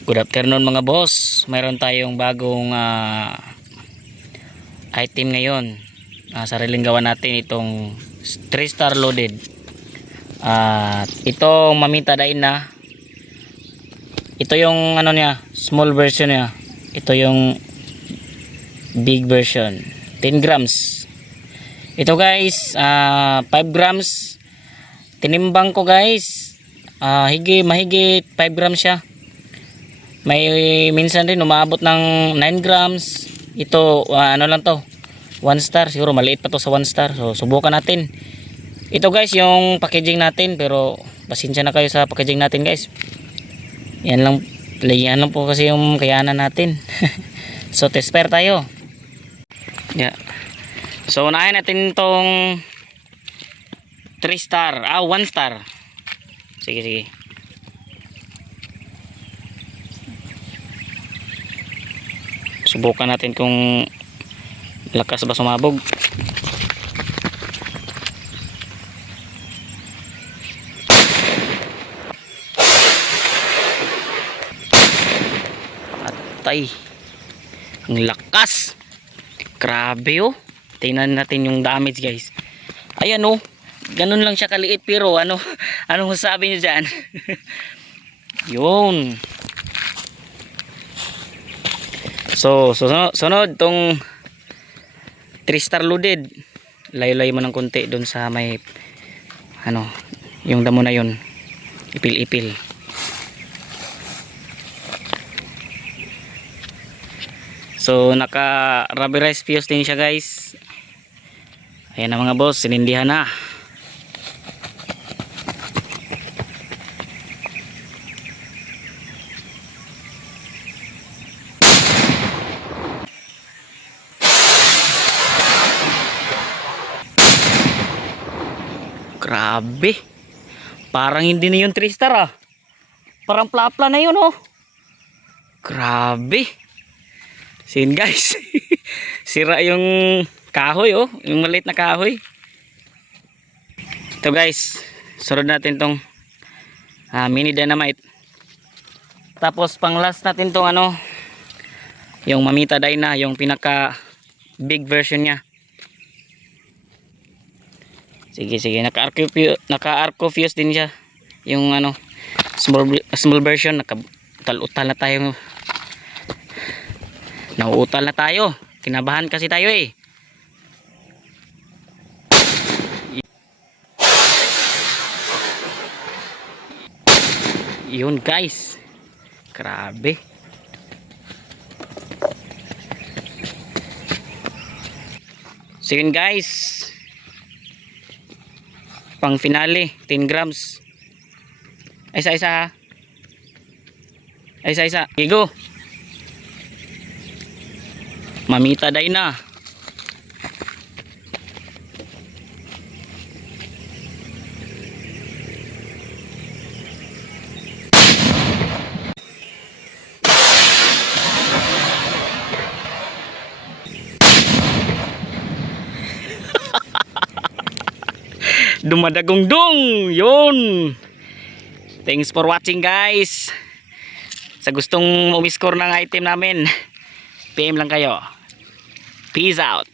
Good afternoon mga boss. Mayroon tayong bagong item ngayon. Sariling gawa natin itong 3-star loaded. Itong Mamita Dyna. Ito yung ano niya, small version niya. Ito yung big version. 10 grams. Ito guys, 5 grams. Tinimbang ko guys. Mahigit 5 grams siya. May minsan din umaabot ng 9 grams. Ito ano lang to, 1 star. Siguro maliit pa to sa 1 star. So subukan natin. Ito guys yung packaging natin, pero pasensya na kayo sa packaging natin guys. Yan lang po kasi yung kayanan natin. So test pair tayo. Yeah. So unahin natin tong 3 star, 1 star. Sige. Subukan natin kung lakas ba sumabog. Patay. Ang lakas. Grabe oh. Tingnan natin yung damage guys. Ayan oh. Ganun lang siya kaliit, pero anong masasabi niyo dyan? Yun. So sunod tong 3-star loaded. Layo-layo mo ng konti doon sa may yung damo na yun. Ipil-ipil. So naka rubberized fuse din siya guys. Ayan na mga boss, sinindihan na. Grabe. Parang hindi na yung 3-star Parang plapla na yun oh. Grabe. Sin guys. Sira yung kahoy oh. Yung maliit na kahoy. Ito guys. Sunod natin tong mini dynamite. Tapos pang last natin tong yung Mamita Dyna. Yung pinaka big version nya. Sige, naka-arco fuse din siya. Yung small version, naka-utal na tayo. Nauutal na tayo. Kinabahan kasi tayo eh. Yun guys. Grabe. Sige guys. Pang finale 10 grams. Isa ha. Isa. Gigo. Mamita Dyna. Dumadagong dong. Yun. Thanks for watching guys. Sa gustong umiscore ng item namin, PM lang kayo. Peace out.